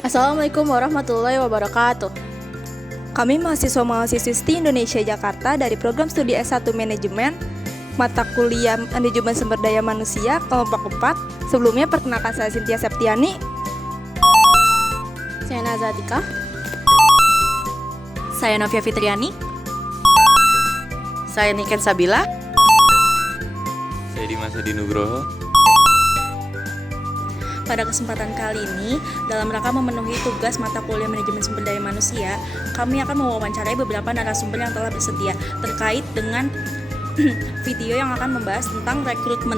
Assalamualaikum warahmatullahi wabarakatuh. Kami mahasiswa-mahasiswi STI Indonesia Jakarta dari program studi S1 Manajemen, mata kuliah Manajemen Sumber Daya Manusia, kelompok 4. Sebelumnya perkenalkan saya Cynthia Septiani. Saya Nazatika. Saya Novia Fitriani. Saya Niken Sabila. Saya Dimas Hadi Nugroho. Pada kesempatan kali ini, dalam rangka memenuhi tugas mata kuliah Manajemen Sumber Daya Manusia, kami akan mewawancarai beberapa narasumber yang telah bersedia terkait dengan video yang akan membahas tentang rekrutmen.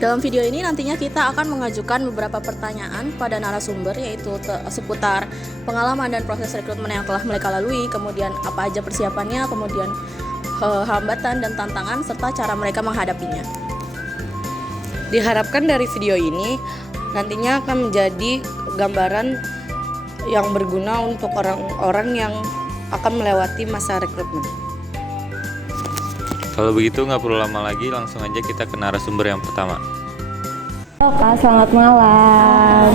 Dalam video ini nantinya kita akan mengajukan beberapa pertanyaan pada narasumber, yaitu seputar pengalaman dan proses rekrutmen yang telah mereka lalui, kemudian apa aja persiapannya, kemudian hambatan dan tantangan, serta cara mereka menghadapinya. Diharapkan dari video ini nantinya akan menjadi gambaran yang berguna untuk orang-orang yang akan melewati masa rekrutmen. Kalau begitu nggak perlu lama lagi, langsung aja kita ke narasumber yang pertama. Halo Kak, selamat malam.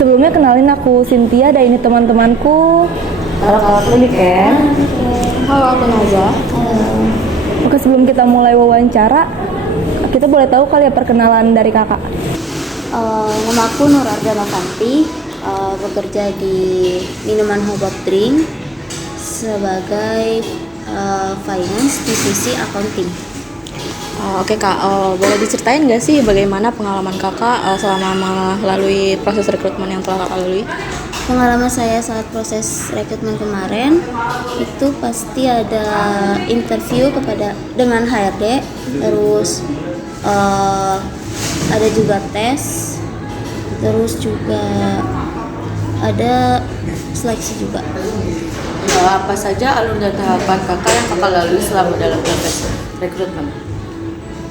Sebelumnya kenalin aku Cynthia dan ini teman-temanku. Halo Kak Niken. Halo, aku Naza. Oke, sebelum kita mulai wawancara, kita boleh tahu kali ya perkenalan dari kakak? Nama aku Nur Arda Makanti, bekerja di Minuman Hobab Drink sebagai finance divisi accounting. Oke Kak, boleh diceritain nggak sih bagaimana pengalaman kakak selama melalui proses rekrutmen yang telah kakak lalui? Pengalaman saya saat proses rekrutmen kemarin itu pasti ada interview dengan HRD, terus ada juga tes, terus juga ada seleksi juga. Apa saja alur dan tahapan kakak yang kakak lalui selama dalam proses rekrutmen?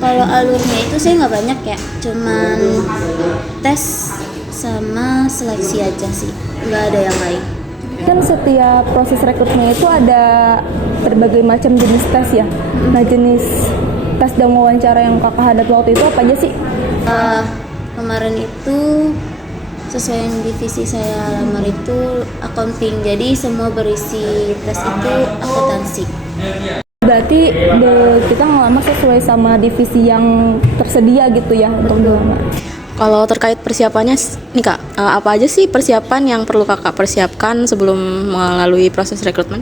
Kalau alurnya itu saya nggak banyak ya, cuman tes sama seleksi aja sih, nggak ada yang lain. Kan setiap proses rekrutmen itu ada berbagai macam jenis tes ya. Nah, jenis tes dan wawancara yang kakak hadapi waktu itu apa aja sih? Kemarin itu sesuai yang divisi saya lamar itu accounting, jadi semua berisi tes itu akuntansi. Berarti kita ngelamar sesuai sama divisi yang tersedia gitu ya untuk dilamar. Kalau terkait persiapannya nih Kak, apa aja sih persiapan yang perlu kakak persiapkan sebelum melalui proses rekrutmen?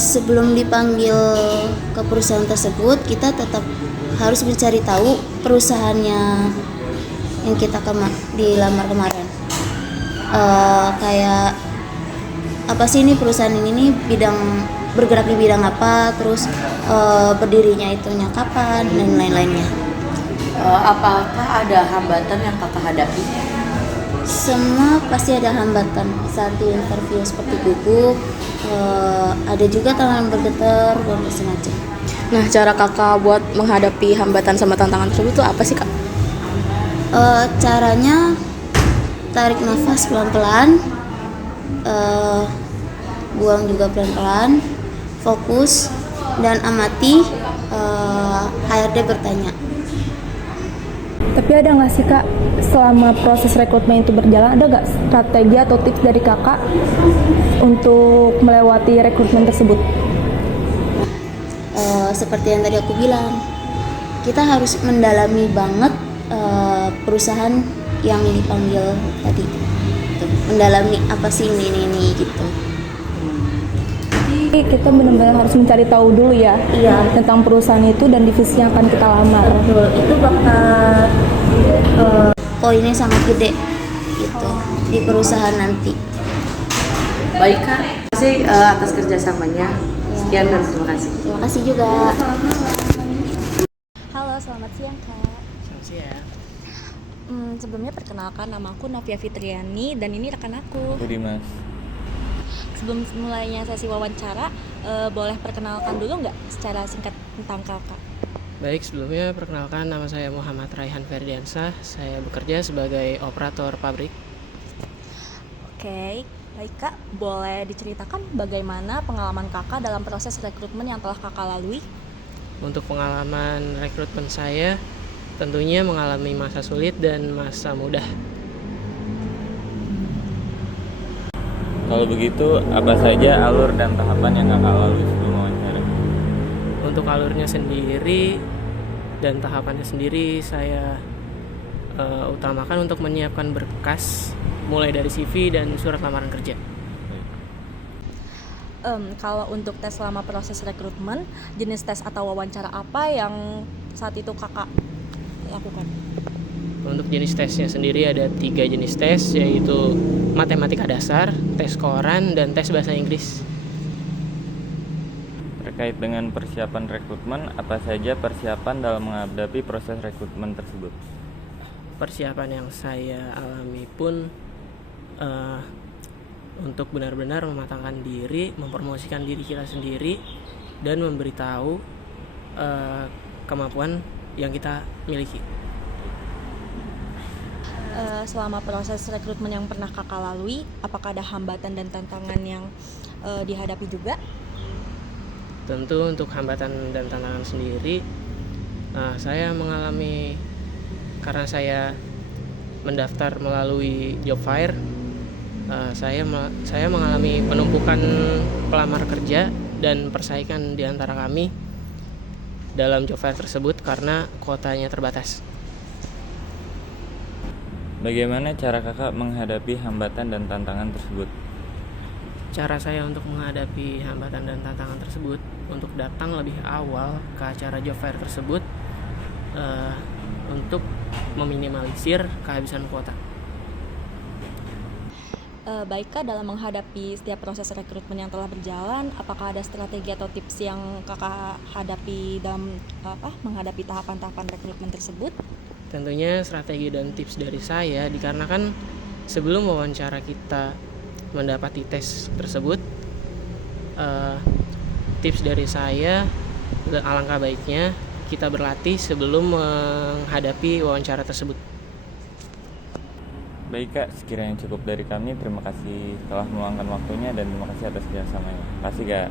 Sebelum dipanggil ke perusahaan tersebut, kita tetap harus mencari tahu perusahaannya yang kita dilamar kemarin. Kayak apa sih ini perusahaan ini bergerak di bidang apa, terus berdirinya itunya kapan dan lain-lainnya. Apakah ada hambatan yang kakak hadapi? Semua pasti ada hambatan saat di interview seperti gugup, ada juga tangan bergetar dan macam-macam. Nah, cara kakak buat menghadapi hambatan sama tantangan tersebut tuh apa sih Kak? Caranya tarik nafas pelan-pelan, buang juga pelan-pelan, fokus dan amati HRD bertanya. Tapi ada nggak sih Kak, selama proses rekrutmen itu berjalan, ada nggak strategi atau tips dari kakak untuk melewati rekrutmen tersebut? Seperti yang tadi aku bilang, kita harus mendalami banget perusahaan yang dipanggil tadi. Gitu. Mendalami apa sih ini gitu. Jadi kita benar-benar harus mencari tahu dulu ya, tentang perusahaan itu dan divisi yang akan kita lamar. Betul, itu bakal poinnya sangat gede gitu di perusahaan nanti. Baik Kak, terima kasih atas kerjasamanya. Sekian dan terima kasih. Terima kasih juga. Halo, selamat siang Kak. Selamat siang. Sebelumnya perkenalkan, nama aku Novia Fitriani dan ini rekan aku. Jadi Mas. Sebelum mulainya sesi wawancara, boleh perkenalkan dulu nggak secara singkat tentang kakak? Baik, sebelumnya perkenalkan, nama saya Muhammad Raihan Ferdiansah. Saya bekerja sebagai operator pabrik. Oke, baik Kak, boleh diceritakan bagaimana pengalaman kakak dalam proses rekrutmen yang telah kakak lalui? Untuk pengalaman rekrutmen saya, tentunya mengalami masa sulit dan masa mudah. Kalau begitu, apa saja alur dan tahapan yang kakak lalui sebelum wawancara? Untuk alurnya sendiri dan tahapannya sendiri saya utamakan untuk menyiapkan berkas mulai dari CV dan surat lamaran kerja. Kalau untuk tes selama proses rekrutmen, jenis tes atau wawancara apa yang saat itu kakak lakukan? Untuk jenis tesnya sendiri ada 3 jenis tes, yaitu matematika dasar, tes koran, dan tes bahasa Inggris. Terkait dengan persiapan rekrutmen, apa saja persiapan dalam menghadapi proses rekrutmen tersebut? Persiapan yang saya alami pun untuk benar-benar mematangkan diri, mempromosikan diri kita sendiri, dan memberitahu kemampuan yang kita miliki. Selama proses rekrutmen yang pernah kakak lalui, apakah ada hambatan dan tantangan yang dihadapi juga? Tentu untuk hambatan dan tantangan sendiri, saya mengalami karena saya mendaftar melalui job fair. Saya mengalami penumpukan pelamar kerja dan persaingan di antara kami dalam job fair tersebut karena kuotanya terbatas. Bagaimana cara kakak menghadapi hambatan dan tantangan tersebut? Cara saya untuk menghadapi hambatan dan tantangan tersebut untuk datang lebih awal ke acara job fair tersebut untuk meminimalisir kehabisan kuota. Baik Kak, dalam menghadapi setiap proses rekrutmen yang telah berjalan, apakah ada strategi atau tips yang kakak hadapi dalam menghadapi tahapan-tahapan rekrutmen tersebut? Tentunya strategi dan tips dari saya dikarenakan sebelum wawancara kita mendapati tes tersebut, tips dari saya alangkah baiknya kita berlatih sebelum menghadapi wawancara tersebut. Baik kak, sekiranya cukup dari kami. Terima kasih telah meluangkan waktunya dan terima kasih atas kerjasamanya. Terima kasih kak.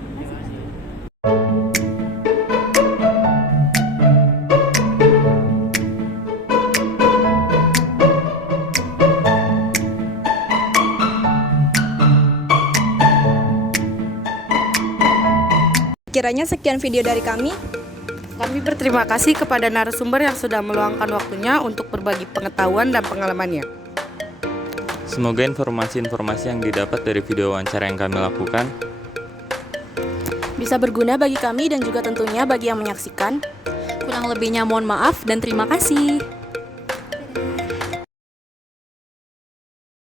Kiranya sekian video dari kami. Kami berterima kasih kepada narasumber yang sudah meluangkan waktunya untuk berbagi pengetahuan dan pengalamannya. Semoga informasi-informasi yang didapat dari video wawancara yang kami lakukan Bisa berguna bagi kami dan juga tentunya bagi yang menyaksikan. Kurang lebihnya mohon maaf dan terima kasih.